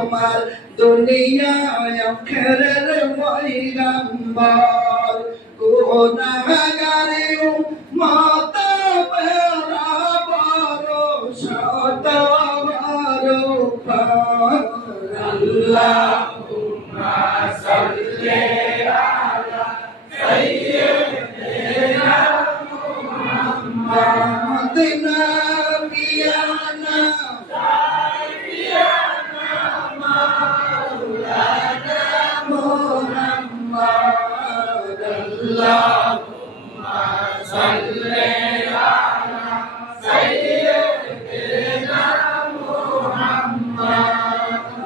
তোমার দুনিয়ায় আখিরাতের পয়গম্বর গুনাহগারি উম্মত বরাবর শত বরফর আল্লাহুম্মা সাল্লি আলা সাইয়্যিদিনা মুহাম্মদ নাবিয়ানা সাইয়্যিদিনা মাওলানা মুহাম্মদ আল্লাহুম্মা সাল্লি আলা সাইয়্যিদিনা মুহাম্মদ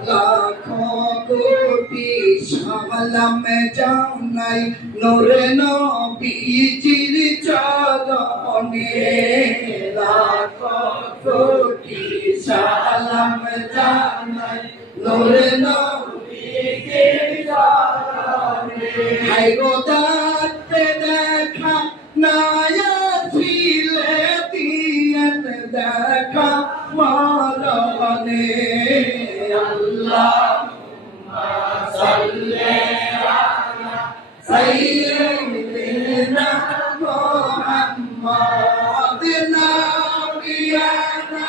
লাখো কোটি সালাম জানাই নূরে নবীজির চরণে লাখো কোটি সালাম জানাই নূরে নবীজির চরণে হায় গো দাতে দেখা নায়া ছিলে দিয়েন দেখা মরণে আল্লাহুম্মা সাল্লি আলা সাইয়্যিদিনা মুহাম্মদ নাবিয়ানা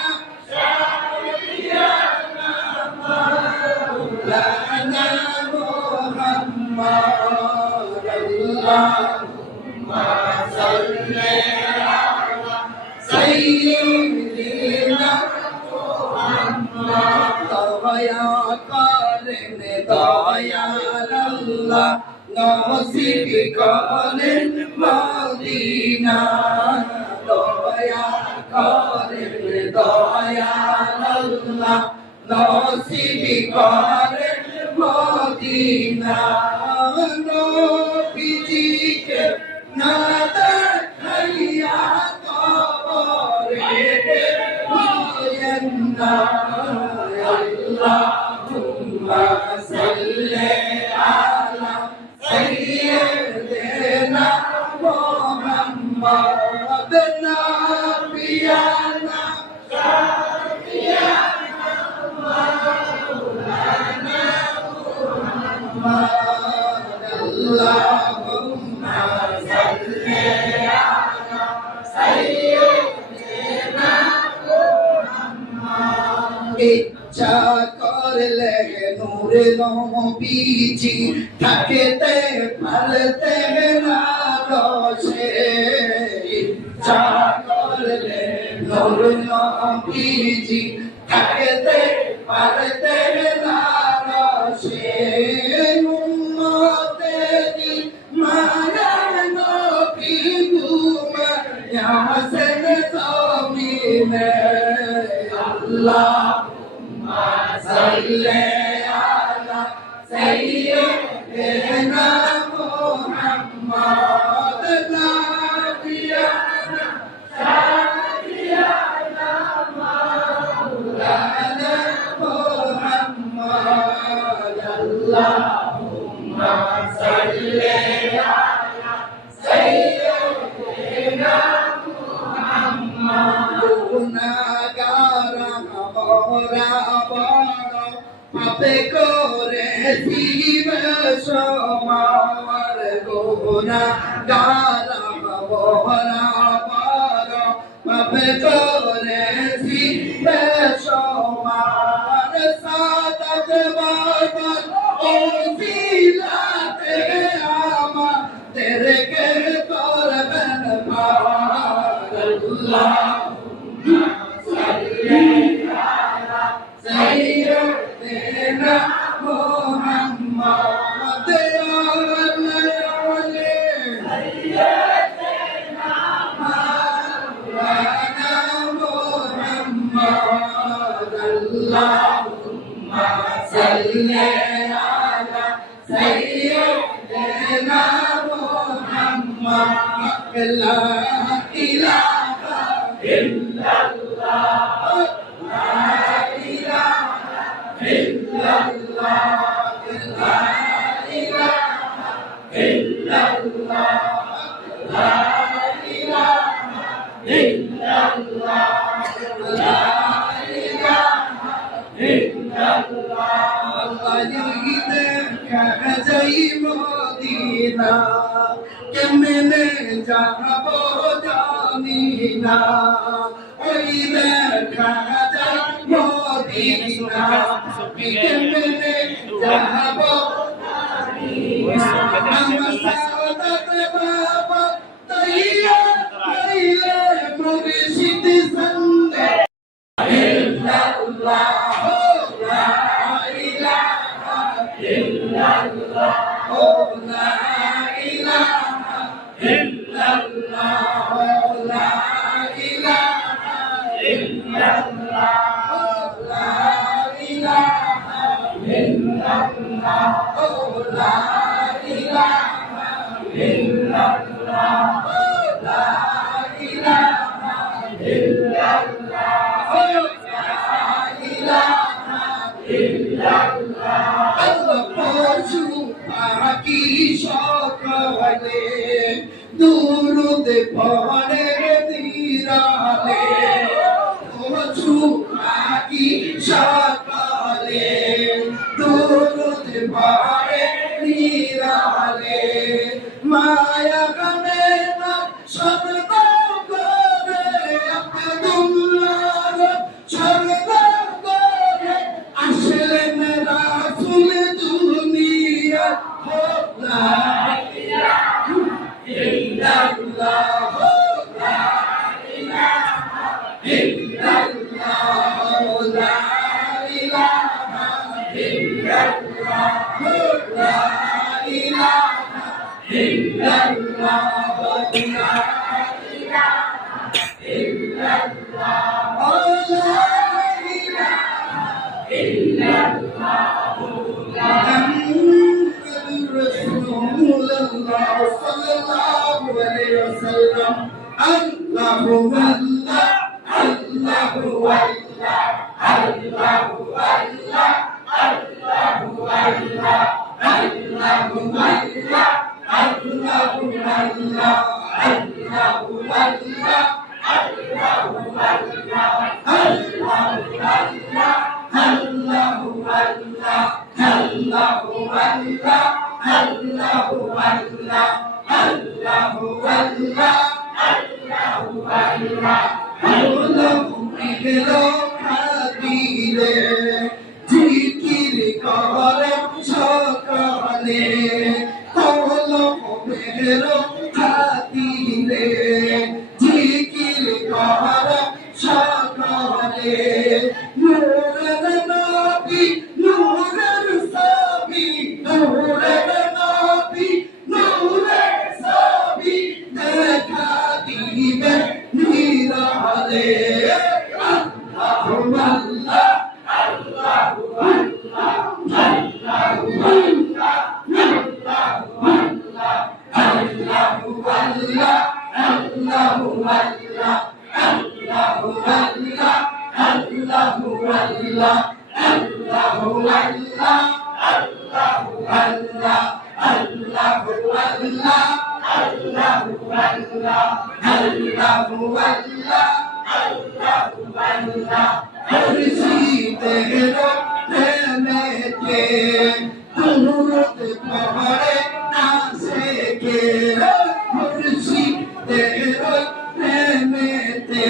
শাফিয়ানা মাওলানা মুহাম্মদ আল্লাহুম্মা সাল্লি আলা সাইয়্যিদিনা মুহাম্মদ দয়া করেন দয়াল আল্লাহ নসিব করেন মদিনা দয়া করেন দয়াল আল্লাহ নসিব করেন মদিনা নবীজিকে না দেখাইয়া কবরে হইয়েন না আল্লাহুম্মা সাল্লি আলা সাইয়্যিদিনা মুহাম্মদ নাবিয়ানা শাফিয়ানা মাওলানা মুহাম্মদ আল্লাহুম্মা সাল্লি আলা সাইয়্যিদিনা মুহাম্মদ ইচ্ছা করলে নূরে নবীজি থাকতে পারতে না রসে ইচ্ছা করলে নূরে নবীজি থাকতে পারতে না রসে উম্মতেরি মায়া নবী ঘুমায়া হাসেন জমিনে আল্লাহুম্মা সাল্লি আলা সাইয়্যিদিনা মুহাম্মদ নাবিয়ানা শাফিয়ানা মাওলানা মুহাম্মদ আল্লাহুম্মা সাল্লি আলা সাইয়্যিদিনা মুহাম্মদ গুনাহগার আমরা বড় পাপে করেছি বেশমার গুনাহগার আমরা বড় পাপে করেছি বেশমার সাদাত বাবার ওসিলাতে আমাদেরকে করবেন পার আল্লাহুম্মা সাল্লি আলা সাইয়্যিদিনা মুহাম্মদ সাইয়্যিদিনা মাওলানা মুহাম্মদ আল্লাহুম্মা সাল্লি আলা সাইয়্যিদিনা মুহাম্মদ লা ইলাহা ইল্লাল্লাহ লা ইলাহা ইল্লাল্লাহ লা ইলাহা ইল্লাল্লাহ লা ইলাহা ইল্লাল্লাহ লা ইলাহা ইল্লাল্লাহ আয়ুই দেখা যাই মদিনা কেমনে যাব জানি না ওই দেখা যাই মদিনা কেমনে যাব আমার সাওদাতে বাবা তাইয়া তাইলে মুর্শিদ সঙ্গে ইল্লাল্লাহ লা ইলাহা ইল্লাল্লাহ লা ইলাহা ইল্লাল্লাহ লা ইলাহা ইল্লাল্লাহ লা ইলাহা ইল্লাল্লাহ লা ইলাহা ইল্লাল্লাহ লা ইলাহা ইল্লাল্লাহ আল্লাহ পশু পাখি সকলে দুরুদ পড়ে দিরালে পশু পাখি সকলে দুরুদ পড়ে দিরালে মায়া গানে না শব্দ করে আব্দুল্লাহ শব্দ করে আসলেন রাসূল দুনিয়া লা ইলাহা ইল্লাল্লাহ লা ইলাহা ইল্লাল্লাহ লা ইলাহা ইল্লাল্লাহ লা ইলাহা ইল্লাল্লাহ লা ইলাহা ইল্লাল্লাহ লা ইলাহা ইল্লাল্লাহ মুহাম্মাদুর রাসূলুল্লাহ সাল্লাল্লাহু আলাইহি ওয়াসাল্লাম আল্লাহু আল্লাহ আল্লাহু আল্লাহ আল্লাহু আল্লাহ আল্লাহু আল্লাহ আল্লাহু আল্লাহ আল্লাহু আল্লাহ আল্লাহু আল্লাহ আল্লাহু আল্লাহ আল্লাহু আল্লাহ আল্লাহু আল্লাহ আল্লাহু আল্লাহ আল্লাহু আল্লাহ আল্লাহু আল্লাহ আল্লাহু আল্লাহ আল্লাহু গেলো খাদিরে জিকির করে সকালে কলম গেলো খাদিরে জিকির করে সকালে নূরের নবী নূরের সাবি নূরের নবী নূরের সাবি দেখা দিবে নিরালে আল্লাহু আল্লাহ আল্লাহু আল্লাহ আল্লাহু আল্লাহ আল্লাহু আল্লাহ আল্লাহু আল্লাহ আল্লাহু আল্লাহ আল্লাহু আল্লাহ আল্লাহু আল্লাহ আল্লাহু আল্লাহ আল্লাহু আল্লাহ আল্লাহু আল্লাহ আল্লাহু আল্লাহ আল্লাহু আল্লাহ মুর্শিদের প্রেমেতে দুরুদ পড়ে নাচে কে মুর্শিদের প্রেমেতে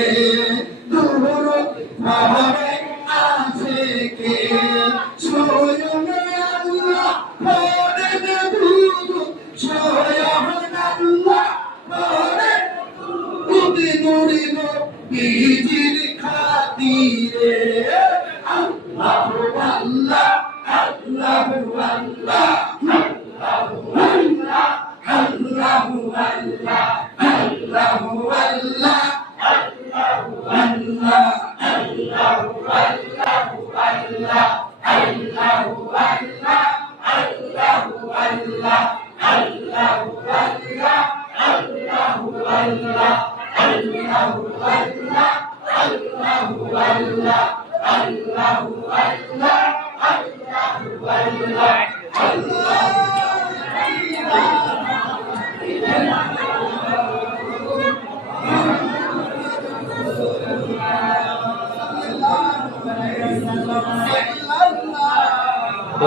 দুরুদ পড়ে নাচে কে স্বয়ং আল্লাহ পড়েন দুরুদ স্বয়ং আল্লাহ পড়েন দুরুদ নুরিন বিজির খাতিরে আল্লাহু আল্লাহ আল্লাহু আল্লাহ আল্লাহু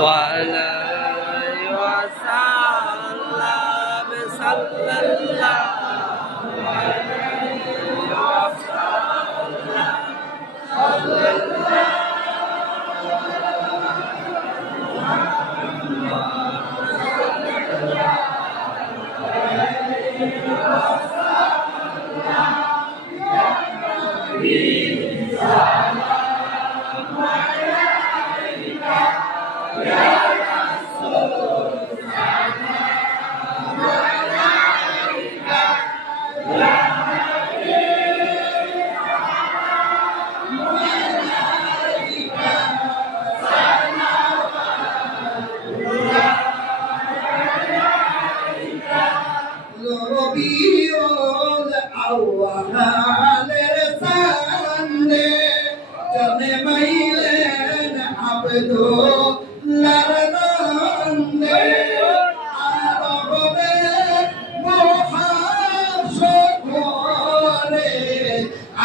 وعلى آله وسلم صلى الله عليه وسلم صلى الله রবিউল আউয়ালের সামনে জন্মাইলেন আব্দুল্লাহর নন্দে আরবের মহাশকরে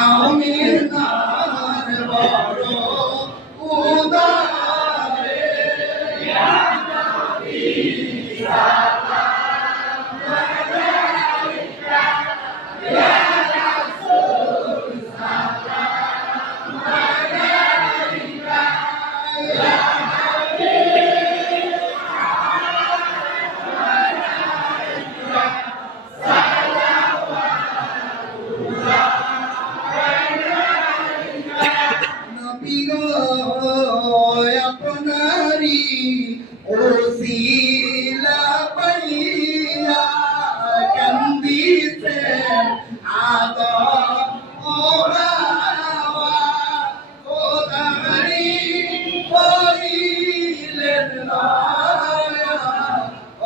আমিনার বড় উদারে ইয়া নবী আপনারি ওসিলা পাইয়া কান্দিতে আদা ওরাওয়া ওদারি পইলেন নয়া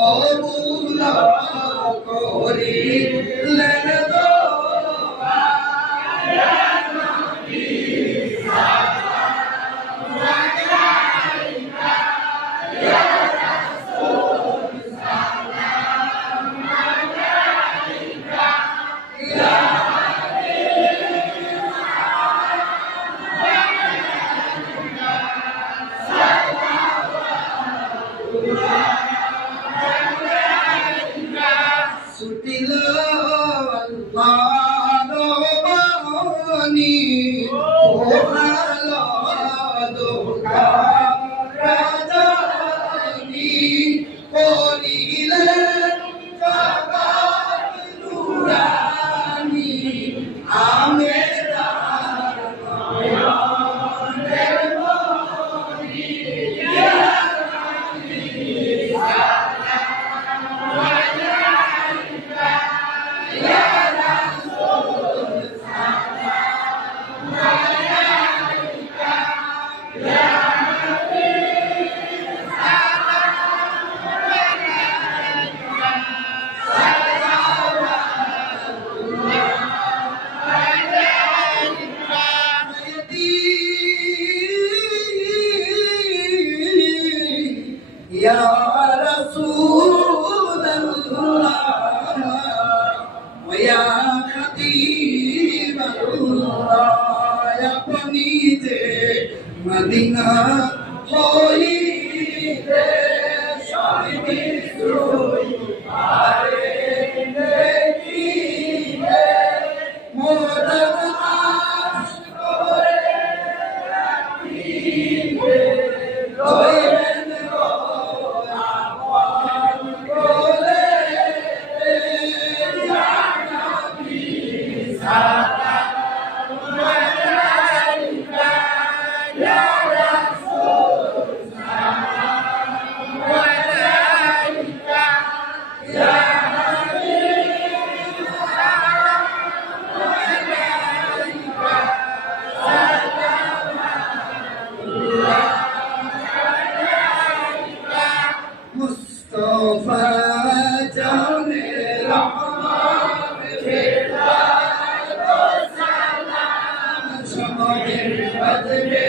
ও বুলা করিলেন দোয়া ইয়া নবী ছুটিল আল্লাহর ওহালো দুঃখা রাজানি করিলেন জগৎ নুরানি আমেদার নয়নের মনি ইয়া নবী সালাম আলাইকা ইয়া রাসূল সালাম আলাইকা ইয়া নবী Ya Rasulullah wa ya Habibullah ya panite Madina hoite shahidi sui are dekhiye modar ash kore rakhiye loiben go apon kole ya nabi salam alaika ya rasul salam alaika ya habib salam alaika salam Mustafa Jane Rahman Khela Salam Shamil Badre